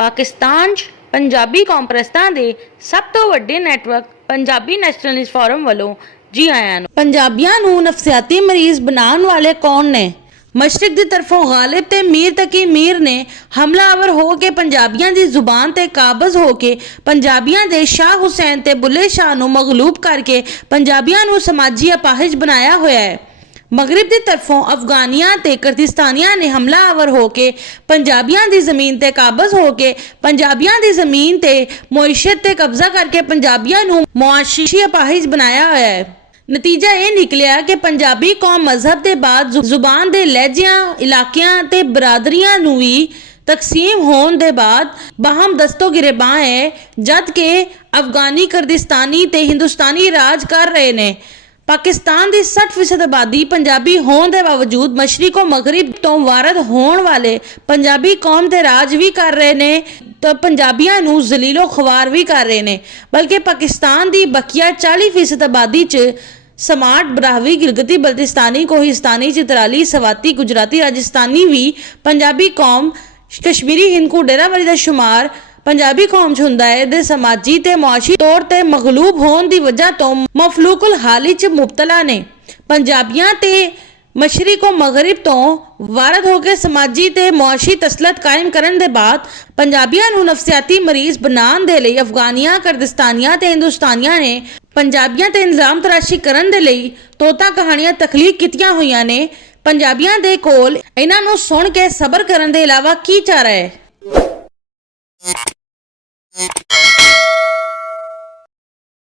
पाकिस्तान 'ਚ पंजाबी कॉम्प्रैस्तां दे सब तो वड्डे नैटवर्क पंजाबी नैशनलिस्ट फोरम वालों जी आयां नूं। पंजाबियां नूं नफसियाती मरीज बनाउण वाले कौन ने? मशरक की तरफों गालिब ते मीर तकी मीर ने हमलावर हो के पंजाबियां दी जुबान ते काबज हो के पंजाबियां दे शाह हुसैन ते बुल्ले शाह नूं मगलूब करके पंजाबियां नूं समाजी अपाहिज बनाया होया है। मगरिब की तरफों अफगानियां ते कुर्दिस्तानियां ने हमलावर होके पंजाबियां दी जमीन ते काबज होके पंजाबियां दी जमीन ते मुईशत ते कब्जा करके पंजाबियां नूं मुआशी अपाहिज बनाया होया है। नतीजा ये निकलिया कि पंजाबी कौम मजहब के बाद जुबान के लहजिया इलाकियां ते बरादरियां नूं भी तकसीम होने के बाद बाहम दस्तो गिरेबां है, जबकि अफगानी कुर्दिस्तानी ते हिंदुस्तानी राज कर रहे ने। पाकिस्तान की 60% आबादी पंजाबी होने के बावजूद मशरिक और मगरिब तो वारद होने वाले पंजाबी कौम ते राज भी कर रहे ने तो पंजाबियां नूं जलीलो ख्वार भी कर रहे ने। बल्कि पाकिस्तान की बकिया 40% आबादी च समाट ब्राहवी गिलगिती बल्तिस्तानी कोहिस्तानी चित्राली सवाती गुजराती राजस्थानी भी पंजाबी कौम कश्मीरी हिंदकू डेरावाली का शुमार पंजाबी कौम च हुंदा है। दे समाजी ते मुआशी तौर ते मगलूब होने की वजह तो मफलूकुल हाली च मुबतला ने। पंजाबियां ते मशरिक और मगरिब तो वारद होकर समाजी ते मुआशी तसलत कायम करने के बाद पंजाबियां नूं नफसियाती मरीज बनाने दे लई अफगानियां कुर्दिस्तानियां ते हिंदुस्तानियां ने पंजाबियां ते इल्जाम तराशी करने दे लई तोता कहानियां तखलीक कीतियां होईयां ने। पंजाबियां दे कोल इन्हां नूं सुण के सबर करने के अलावा की चारा है।